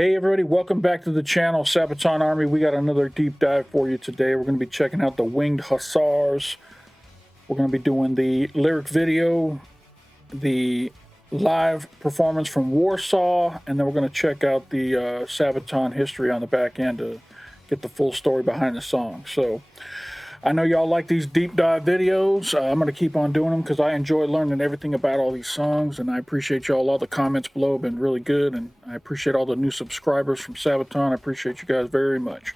Hey everybody, welcome back to the channel, Sabaton Army. We got another deep dive for you today. We're going to be checking out the Winged Hussars. We're going to be doing the lyric video, the live performance from Warsaw, and then we're going to check out the Sabaton History on the back end to get the full story behind the song. So I know y'all like these deep dive videos. I'm going to keep on doing them because I enjoy learning everything about all these songs, and I appreciate y'all. All the comments below have been really good, and I appreciate all the new subscribers from Sabaton. I appreciate you guys very much.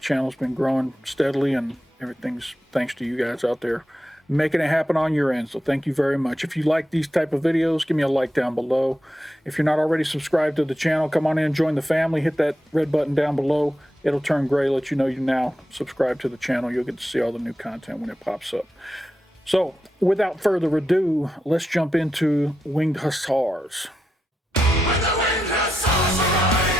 Channel's been growing steadily, and everything's thanks to you guys out there making it happen on your end. So thank you very much. If you like these type of videos, give me a like down below. If you're not already subscribed to the channel, come on in and join the family. Hit that red button down below. It'll turn gray, let you know you now subscribe to the channel. You'll get to see all the new content when it pops up. So without further ado, let's jump into Winged Hussars. When the Winged Hussars arrived.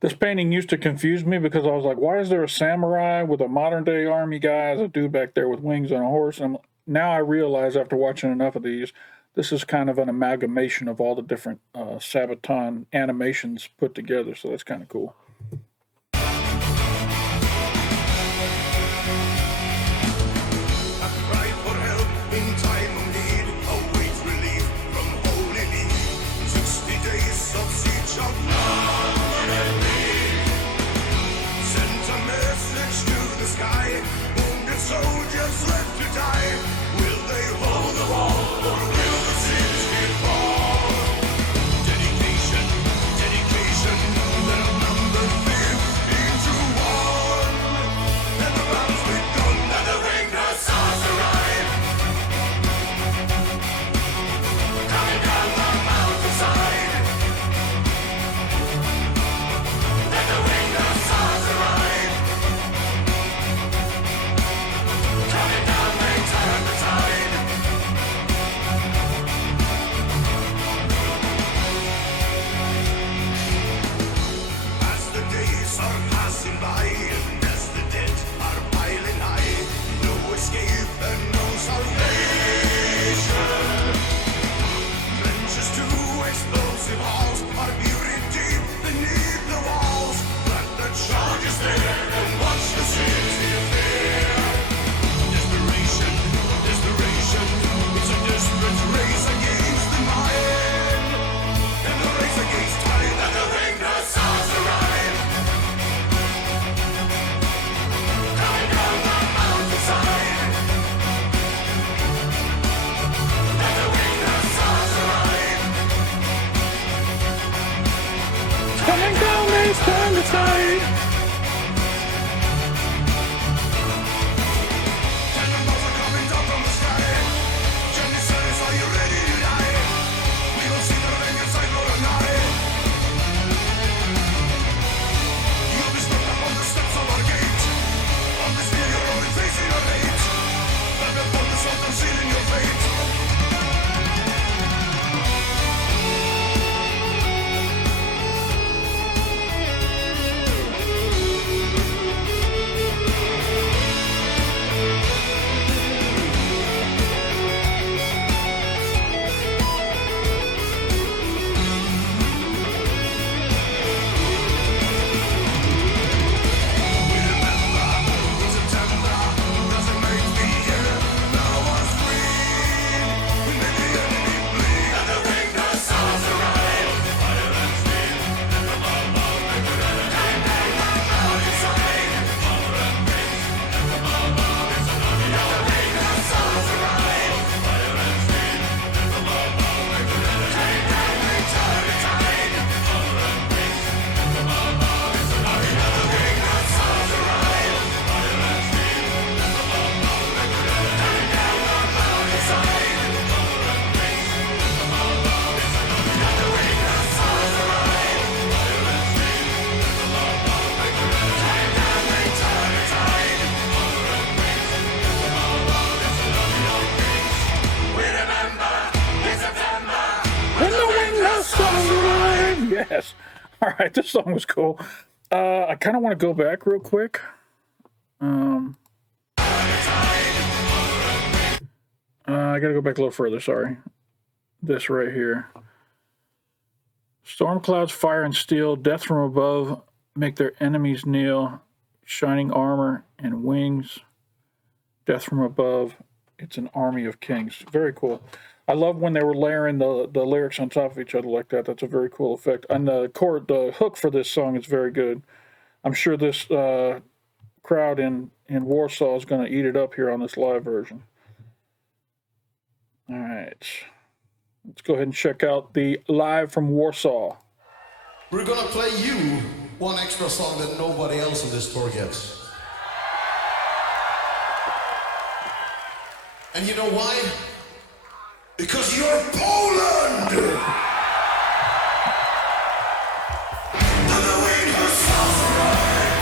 This painting used to confuse me because I was like, why is there a samurai with a modern day army guy as a dude back there with wings on a horse? And now I realize after watching enough of these, this is kind of an amalgamation of all the different Sabaton animations put together. So that's kind of cool. Soldiers left to die. Will they hold the wall, or will the city fall? Dedication, dedication. They'll number 15 to 1. And the battle's begun, and the Winged Hussars arrive. Coming down the mountainside. And the Winged Hussars arrive. Coming down, they stand aside. Cannonballs are coming down from the sky. Johnny says, are you ready to die? We will see the vengeance I for a night. You'll be stuck up on the steps of our gate. On this day you're only facing your hate. But before the sun comes sealing your fate. Yes. All right, this song was cool. I kind of want to go back real quick. I got to go back a little further, sorry. This right here. Storm clouds, fire and steel, death from above, make their enemies kneel, shining armor and wings, death from above, it's an army of kings. Very cool. I love when they were layering the lyrics on top of each other like that. That's a very cool effect. And the hook for this song is very good. I'm sure this crowd in Warsaw is going to eat it up here on this live version. All right. Let's go ahead and check out the live from Warsaw. We're gonna play you one extra song that nobody else on this tour gets. And you know why? Because you're Poland! And the Winged Hussars Arrived!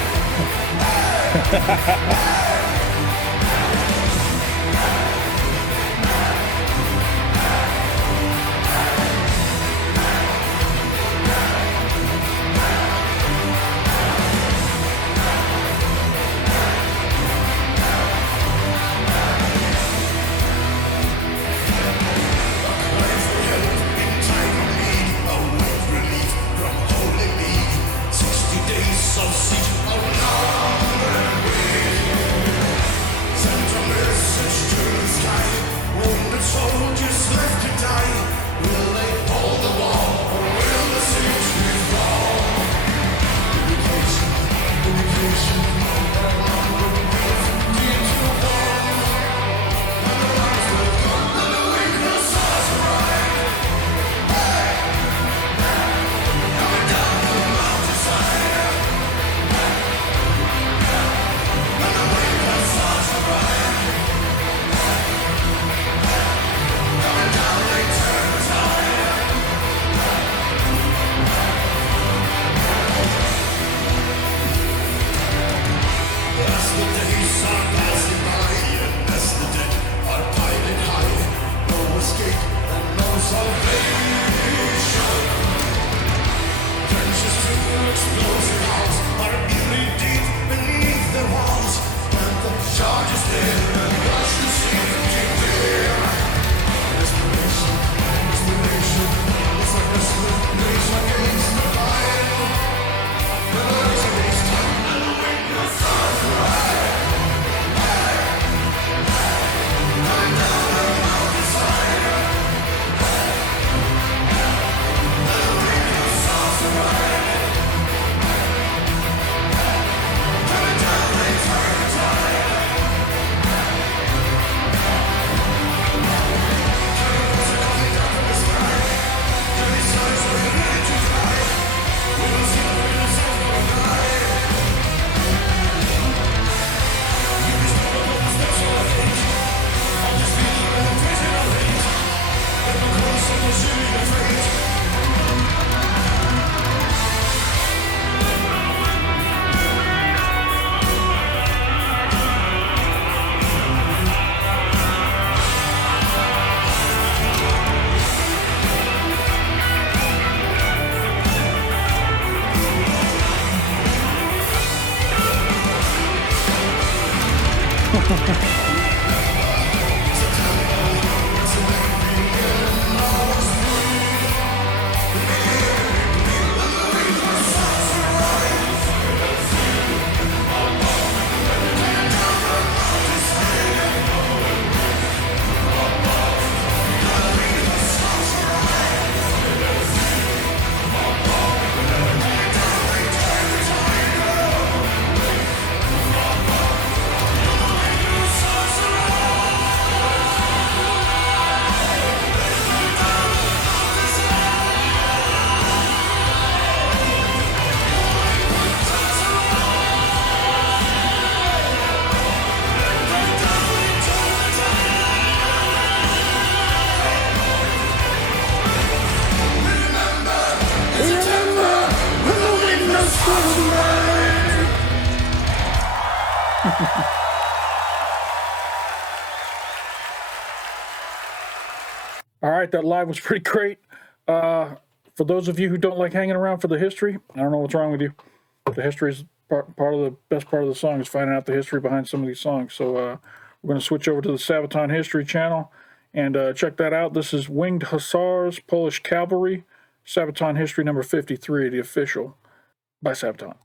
Soldiers left to die. Will they hold the wall or will the centuries fall? Dedication, and the lives will come and the Winged Hussars arrived. Hey! Coming down the mountainside. And the Winged Hussars arrived. As the days are passing by, and as the dead are piling high, no escape and no salvation. Trenches to explosive house are buried deep beneath the walls, and the charges there and Russians seem to fear. Desperation, it's a desperate race against the lion. The race against time and the Winged Hussars arrive. Coming down the mountainside. And the Winged Hussars arrive. Coming down the tide. All right, that live was pretty great. For those of you who don't like hanging around for the history, I don't know what's wrong with you. The history is part of the best part of the song is finding out the history behind some of these songs. So we're going to switch over to the Sabaton History channel and check that out. This is Winged Hussars, Polish Cavalry, Sabaton History number 53, the official, by Sabaton.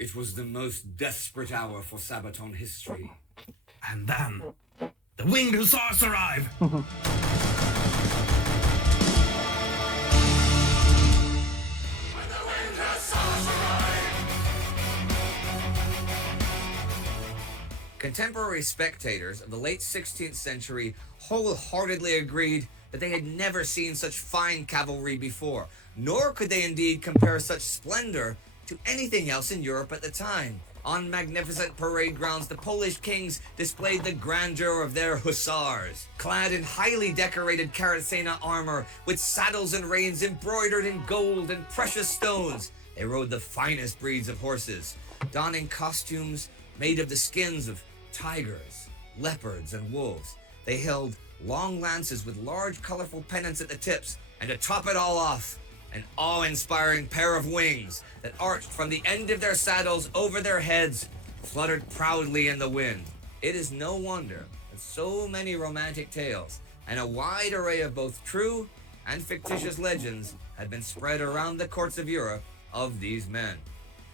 It was the most desperate hour for Sabaton history. And then, the Winged Hussars arrive! Contemporary spectators of the late 16th century wholeheartedly agreed that they had never seen such fine cavalry before, nor could they indeed compare such splendor to anything else in Europe at the time. On magnificent parade grounds, the Polish kings displayed the grandeur of their hussars. Clad in highly decorated Karacena armor, with saddles and reins embroidered in gold and precious stones, they rode the finest breeds of horses, donning costumes made of the skins of tigers, leopards, and wolves. They held long lances with large colorful pennants at the tips, and to top it all off, an awe-inspiring pair of wings that arched from the end of their saddles over their heads, fluttered proudly in the wind. It is no wonder that so many romantic tales and a wide array of both true and fictitious legends had been spread around the courts of Europe of these men.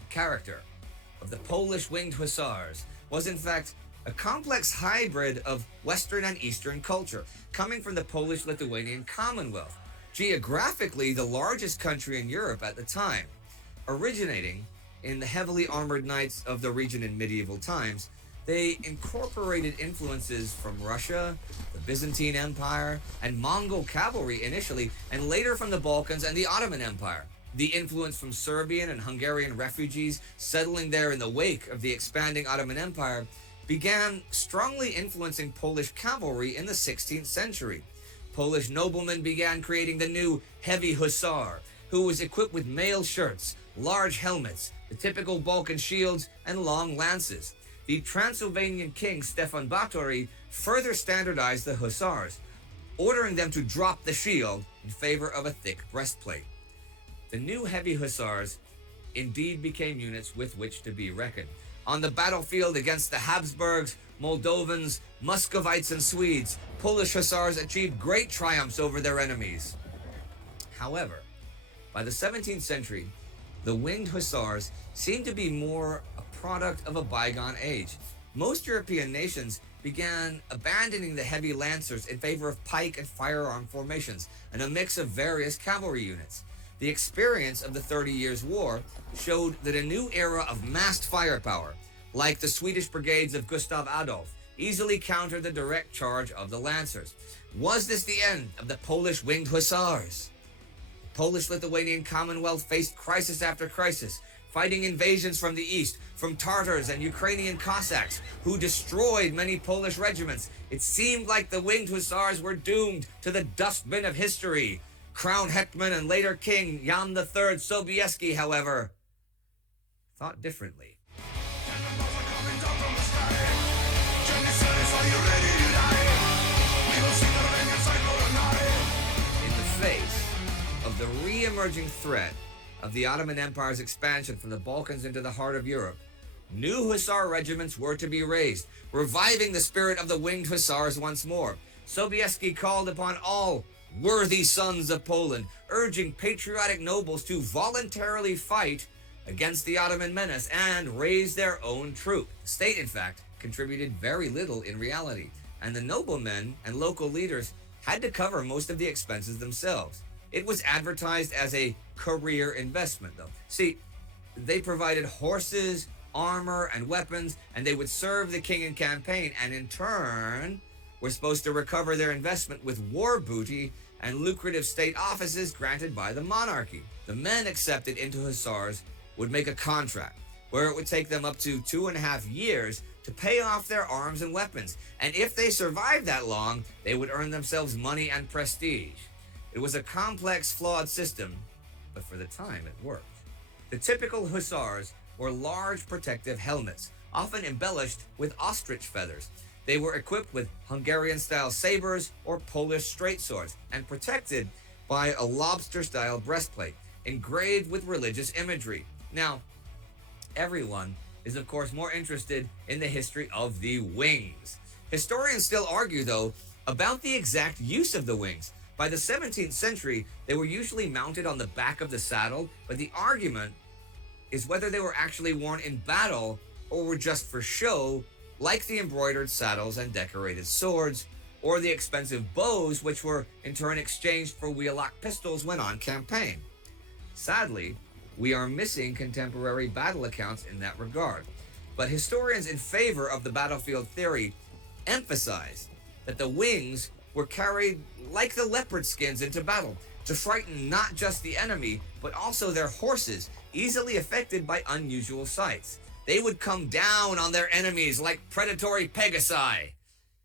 The character of the Polish Winged Hussars was in fact a complex hybrid of Western and Eastern culture, coming from the Polish-Lithuanian Commonwealth, geographically the largest country in Europe at the time. Originating in the heavily armored knights of the region in medieval times, they incorporated influences from Russia, the Byzantine Empire, and Mongol cavalry initially, and later from the Balkans and the Ottoman Empire. The influence from Serbian and Hungarian refugees settling there in the wake of the expanding Ottoman Empire began strongly influencing Polish cavalry in the 16th century. Polish noblemen began creating the new heavy hussar, who was equipped with mail shirts, large helmets, the typical Balkan shields, and long lances. The Transylvanian king Stefan Batory further standardized the hussars, ordering them to drop the shield in favor of a thick breastplate. The new heavy hussars indeed became units with which to be reckoned. On the battlefield against the Habsburgs, Moldovans, Muscovites, and Swedes, Polish hussars achieved great triumphs over their enemies. However, by the 17th century, the Winged Hussars seemed to be more a product of a bygone age. Most European nations began abandoning the heavy lancers in favor of pike and firearm formations and a mix of various cavalry units. The experience of the 30 Years' War showed that a new era of massed firepower, like the Swedish brigades of Gustav Adolf, easily countered the direct charge of the Lancers. Was this the end of the Polish Winged Hussars? The Polish-Lithuanian Commonwealth faced crisis after crisis, fighting invasions from the east, from Tartars and Ukrainian Cossacks, who destroyed many Polish regiments. It seemed like the Winged Hussars were doomed to the dustbin of history. Crown Hetman and later King John III Sobieski, however, thought differently. In the face of the re-emerging threat of the Ottoman Empire's expansion from the Balkans into the heart of Europe, new Hussar regiments were to be raised, reviving the spirit of the Winged Hussars once more. Sobieski called upon all worthy sons of Poland, urging patriotic nobles to voluntarily fight against the Ottoman menace and raise their own troop. The state, in fact, contributed very little in reality, and the noblemen and local leaders had to cover most of the expenses themselves. It was advertised as a career investment, though. See, they provided horses, armor, and weapons, and they would serve the king in campaign, and in turn were supposed to recover their investment with war booty and lucrative state offices granted by the monarchy. The men accepted into hussars would make a contract where it would take them up to 2.5 years to pay off their arms and weapons, and if they survived that long, they would earn themselves money and prestige. It was a complex, flawed system, but for the time it worked. The typical hussars wore large protective helmets, often embellished with ostrich feathers. They were equipped with Hungarian-style sabers or Polish straight swords and protected by a lobster-style breastplate engraved with religious imagery. Now, everyone is of course more interested in the history of the wings. Historians still argue, though, about the exact use of the wings. By the 17th century, they were usually mounted on the back of the saddle, but the argument is whether they were actually worn in battle or were just for show, like the embroidered saddles and decorated swords, or the expensive bows, which were in turn exchanged for wheel-lock pistols when on campaign. Sadly, we are missing contemporary battle accounts in that regard. But historians in favor of the battlefield theory emphasize that the wings were carried like the leopard skins into battle to frighten not just the enemy, but also their horses, easily affected by unusual sights. They would come down on their enemies like predatory pegasi.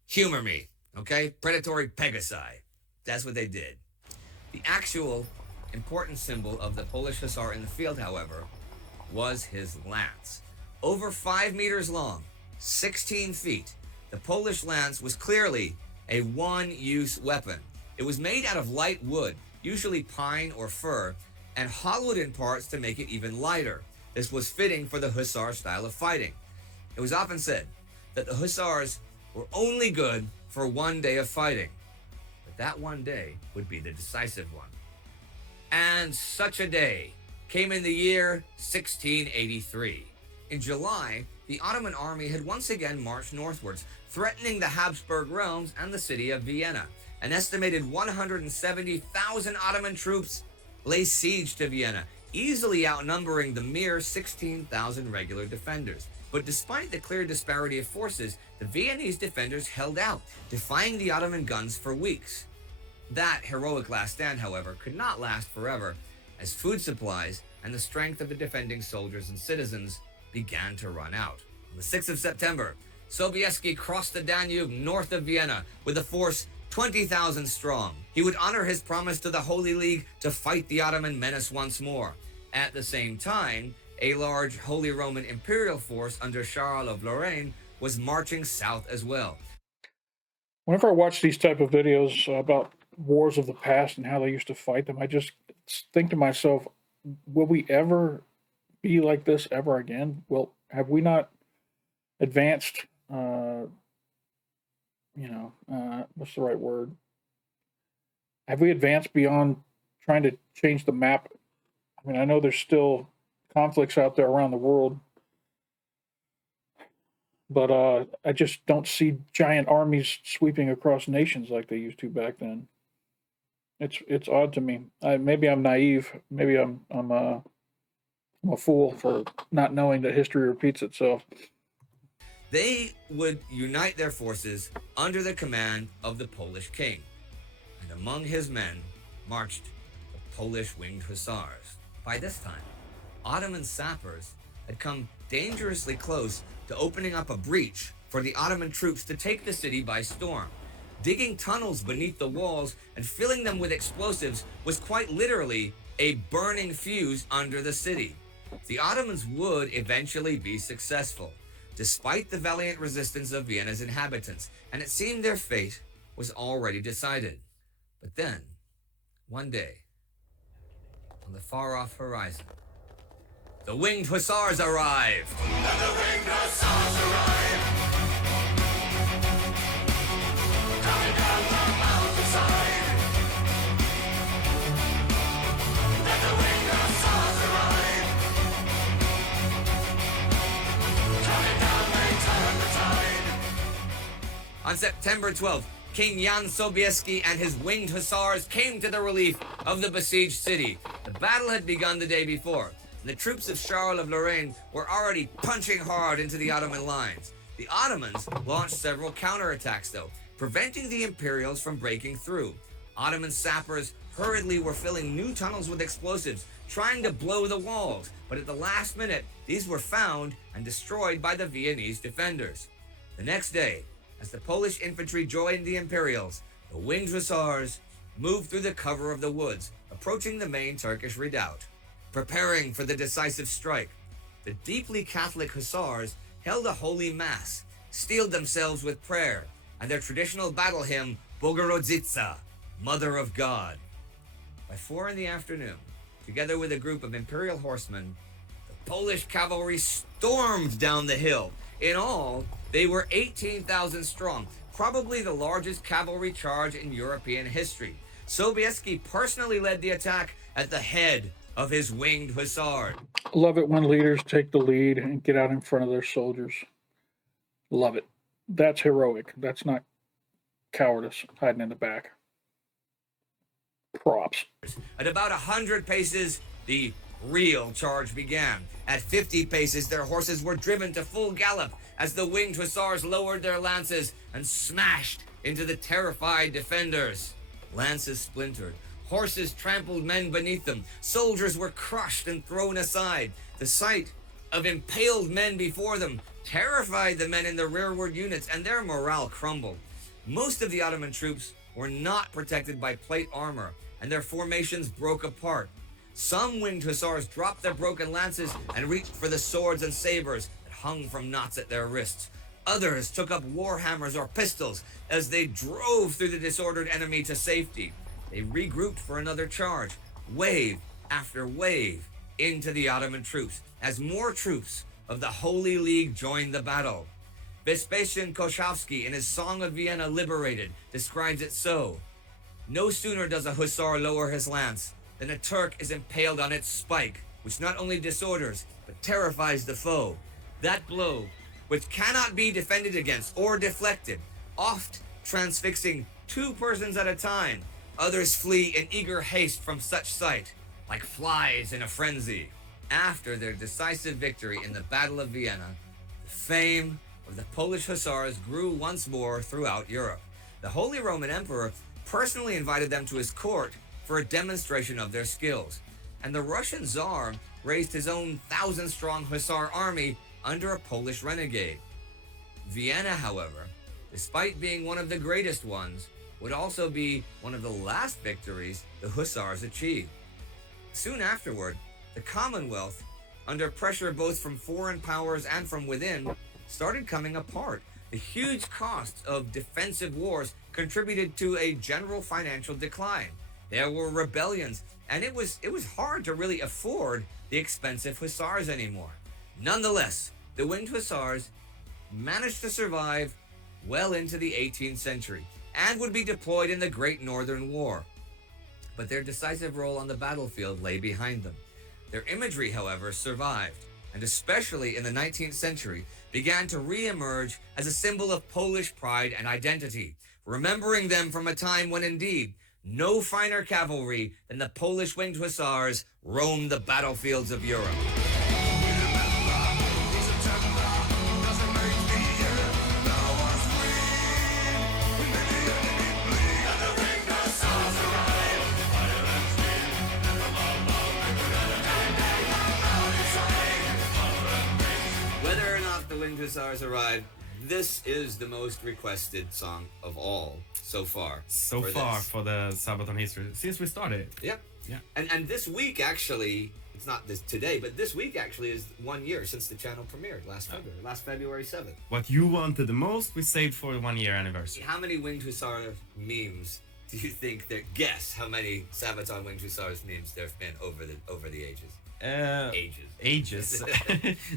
Humor me, okay? Predatory pegasi. That's what they did. The actual important symbol of the Polish hussar in the field, however, was his lance. Over 5 meters long, 16 feet, the Polish lance was clearly a one-use weapon. It was made out of light wood, usually pine or fir, and hollowed in parts to make it even lighter. This was fitting for the hussar style of fighting. It was often said that the hussars were only good for one day of fighting, but that one day would be the decisive one. And such a day came in the year 1683. In July, the Ottoman army had once again marched northwards, threatening the Habsburg realms and the city of Vienna. An estimated 170,000 Ottoman troops lay siege to Vienna, easily outnumbering the mere 16,000 regular defenders. But despite the clear disparity of forces, the Viennese defenders held out, defying the Ottoman guns for weeks. That heroic last stand, however, could not last forever, as food supplies and the strength of the defending soldiers and citizens began to run out. On the 6th of September, Sobieski crossed the Danube north of Vienna with a force 20,000 strong. He would honor his promise to the Holy League to fight the Ottoman menace once more. At the same time, a large Holy Roman Imperial force under Charles of Lorraine was marching south as well. Whenever I watch these type of videos about wars of the past and how they used to fight them, I just think to myself, will we ever be like this ever again? Well, have we not advanced, what's the right word? Have we advanced beyond trying to change the map? I mean, I know there's still conflicts out there around the world, but I just don't see giant armies sweeping across nations like they used to back then. It's odd to me. Maybe I'm naive. Maybe I'm a fool for not knowing that history repeats itself. They would unite their forces under the command of the Polish king, and among his men marched the Polish Winged Hussars. By this time, Ottoman sappers had come dangerously close to opening up a breach for the Ottoman troops to take the city by storm. Digging tunnels beneath the walls and filling them with explosives was quite literally a burning fuse under the city. The Ottomans would eventually be successful, despite the valiant resistance of Vienna's inhabitants, and it seemed their fate was already decided. But then, one day, on the far-off horizon, the Winged Hussars arrived. Let the Winged Hussars arrive. Coming down the mountainside. Let the Winged Hussars arrive. Coming down, they turn the tide. On September 12th, King John Sobieski and his Winged Hussars came to the relief of the besieged city. The battle had begun the day before, and the troops of Charles of Lorraine were already punching hard into the Ottoman lines. The Ottomans launched several counterattacks, though, preventing the Imperials from breaking through. Ottoman sappers hurriedly were filling new tunnels with explosives, trying to blow the walls, but at the last minute, these were found and destroyed by the Viennese defenders. The next day, as the Polish infantry joined the Imperials, the Winged Hussars moved through the cover of the woods, approaching the main Turkish redoubt. Preparing for the decisive strike, the deeply Catholic Hussars held a holy mass, steeled themselves with prayer, and their traditional battle hymn, Bogorodzica, Mother of God. By 4 in the afternoon, together with a group of Imperial horsemen, the Polish cavalry stormed down the hill. In all, they were 18,000 strong, probably the largest cavalry charge in European history. Sobieski personally led the attack at the head of his Winged Hussars. Love it when leaders take the lead and get out in front of their soldiers. Love it. That's heroic. That's not cowardice, hiding in the back. Props. At about 100 paces, the real charge began. At 50 paces, their horses were driven to full gallop as the Winged Hussars lowered their lances and smashed into the terrified defenders. Lances splintered. Horses trampled men beneath them. Soldiers were crushed and thrown aside. The sight of impaled men before them terrified the men in the rearward units, and their morale crumbled. Most of the Ottoman troops were not protected by plate armor, and their formations broke apart. Some Winged Hussars dropped their broken lances and reached for the swords and sabers that hung from knots at their wrists. Others took up war hammers or pistols as they drove through the disordered enemy to safety. They regrouped for another charge, wave after wave, into the Ottoman troops, as more troops of the Holy League joined the battle. Vespasian Koszowski, in his Song of Vienna Liberated, describes it so: "No sooner does a hussar lower his lance than a Turk is impaled on its spike, which not only disorders, but terrifies the foe. That blow, which cannot be defended against or deflected, oft transfixing 2 persons at a time. Others flee in eager haste from such sight, like flies in a frenzy." After their decisive victory in the Battle of Vienna, the fame of the Polish Hussars grew once more throughout Europe. The Holy Roman Emperor personally invited them to his court for a demonstration of their skills, and the Russian Tsar raised his own 1,000-strong Hussar army under a Polish renegade. Vienna, however, despite being one of the greatest ones, would also be one of the last victories the Hussars achieved. Soon afterward, the Commonwealth, under pressure both from foreign powers and from within, started coming apart. The huge costs of defensive wars contributed to a general financial decline. There were rebellions, and it was hard to really afford the expensive Hussars anymore. Nonetheless, the Winged Hussars managed to survive well into the 18th century and would be deployed in the Great Northern War. But their decisive role on the battlefield lay behind them. Their imagery, however, survived, and especially in the 19th century, began to re-emerge as a symbol of Polish pride and identity, remembering them from a time when indeed no finer cavalry than the Polish Winged Hussars roamed the battlefields of Europe. Whether or not the Winged Hussars arrived, this is the most requested song of all so far. For the Sabaton History, since we started. Yep. Yeah. And this week actually, it's not this today, but this week actually is 1 year since the channel premiered last February 7th. What you wanted the most, we saved for the 1 year anniversary. How many Winged Hussar memes do you think there? Guess how many Sabaton Winged Hussars memes there have been over the ages? Ages.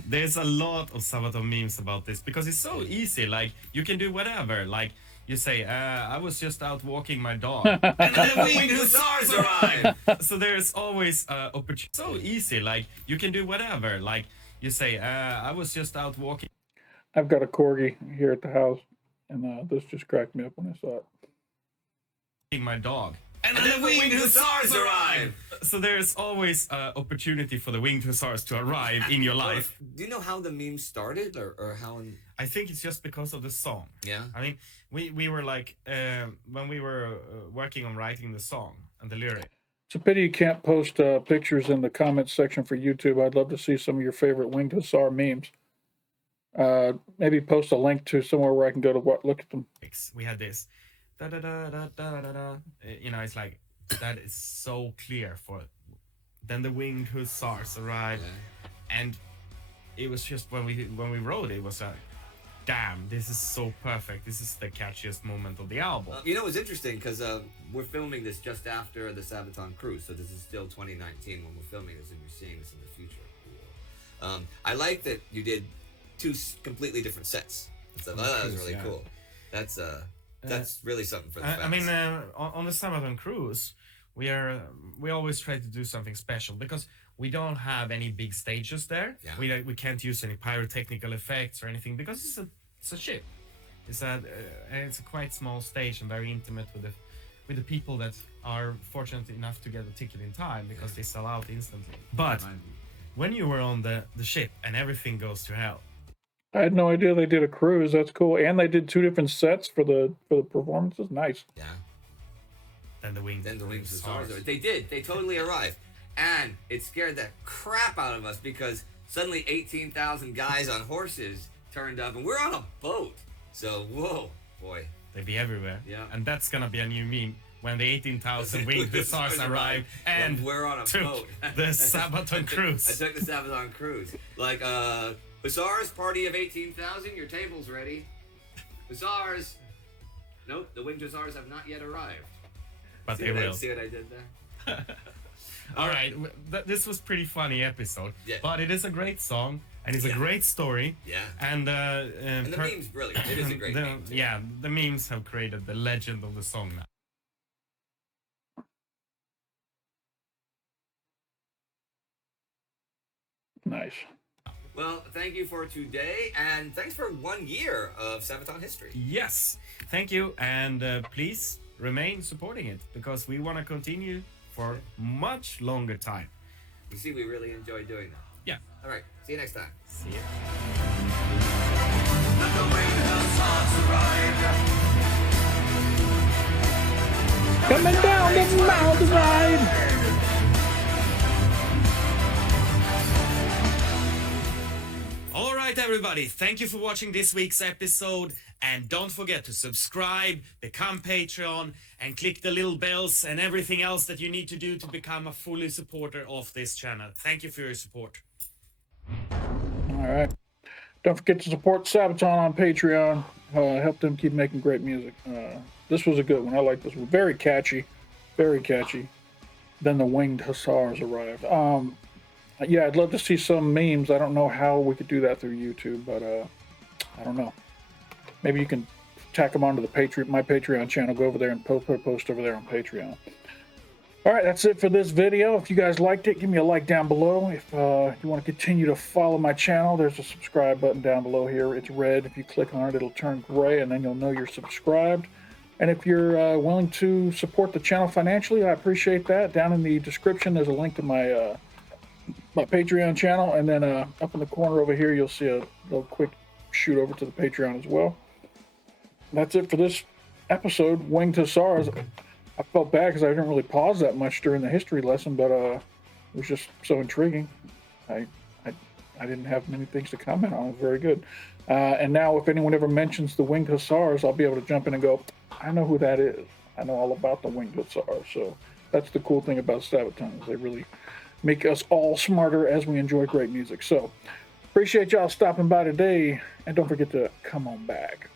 There's a lot of Sabaton memes about this because it's so easy. Like, you can do whatever. Like, you say, I was just out walking my dog. And then the Winged Hussars arrived! So there's always opportunity. So easy. Like, you can do whatever. Like, you say, I was just out walking. I've got a corgi here at the house, and this just cracked me up when I saw it. My dog. And then the Winged Hussars arrive! So there's always opportunity for the Winged Hussars to arrive in your life. Do you know how the meme started, or how? I think it's just because of the song. Yeah. I mean, we were like, when we were working on writing the song and the lyric. It's a pity you can't post pictures in the comments section for YouTube. I'd love to see some of your favorite Winged Hussar memes. Maybe post a link to somewhere where I can go to look at them. We had this. Da, da, da, da, da, da, da. You know, it's like, that is so clear for. Then the Winged Hussars arrived, and it was just when we wrote it, was like, damn, this is so perfect. This is the catchiest moment of the album. You know, it's interesting because we're filming this just after the Sabaton cruise, so this is still 2019 when we're filming this, and you're seeing this in the future. I like that you did two completely different sets. So that was really cool. That's really something for the fans. I mean, on the Sabaton cruise, we always try to do something special because we don't have any big stages there. Yeah. We can't use any pyrotechnical effects or anything because it's a ship. It's a quite small stage and very intimate with the people that are fortunate enough to get a ticket in time because they sell out instantly. But when you were on the ship and everything goes to hell. I had no idea they did a cruise. That's cool. And they did 2 different sets for the performances. Nice. Yeah. Then the Winged Hussars. They did. They totally arrived. And it scared the crap out of us because suddenly 18,000 guys on horses turned up and we're on a boat. So, whoa, boy. They be everywhere. Yeah. And that's going to be a new meme when the 18,000 Winged Hussars arrive and we're on a boat. The Sabaton cruise. I took the Sabaton cruise. Like, Hussars, party of 18,000, your table's ready. Hussars. Nope, the Winged Hussars have not yet arrived. But they will. See what I did there? All right, this was pretty funny episode, but it is a great song and it's a great story. Yeah. And the meme's brilliant. It is a great meme. Too. Yeah, the memes have created the legend of the song now. Nice. Well, thank you for today, and thanks for 1 year of Sabaton History. Yes, thank you, and please remain supporting it because we want to continue for much longer time. You see, we really enjoy doing that. Yeah. All right. See you next time. See ya. The Winged Hussars arrived. Coming down the mountainside. All right, everybody. Thank you for watching this week's episode. And don't forget to subscribe, become Patreon, and click the little bells and everything else that you need to do to become a fully supporter of this channel. Thank you for your support. All right. Don't forget to support Sabaton on Patreon. Help them keep making great music. This was a good one. I like this one. Very catchy. Very catchy. Then the Winged Hussars arrived. Yeah, I'd love to see some memes. I don't know how we could do that through YouTube, but I don't know. Maybe you can tack them onto the my Patreon channel. Go over there and post over there on Patreon. All right, that's it for this video. If you guys liked it, give me a like down below. If you want to continue to follow my channel, there's a subscribe button down below here. It's red. If you click on it, it'll turn gray, and then you'll know you're subscribed. And if you're willing to support the channel financially, I appreciate that. Down in the description, there's a link to my my Patreon channel, and then up in the corner over here, you'll see a little quick shoot over to the Patreon as well. That's it for this episode, Winged Hussars. I felt bad because I didn't really pause that much during the history lesson, but it was just so intriguing. I didn't have many things to comment on. It was very good. And now if anyone ever mentions the Winged Hussars, I'll be able to jump in and go, I know who that is. I know all about the Winged Hussars. So that's the cool thing about Sabaton, is they really make us all smarter as we enjoy great music. So appreciate y'all stopping by today, and don't forget to come on back.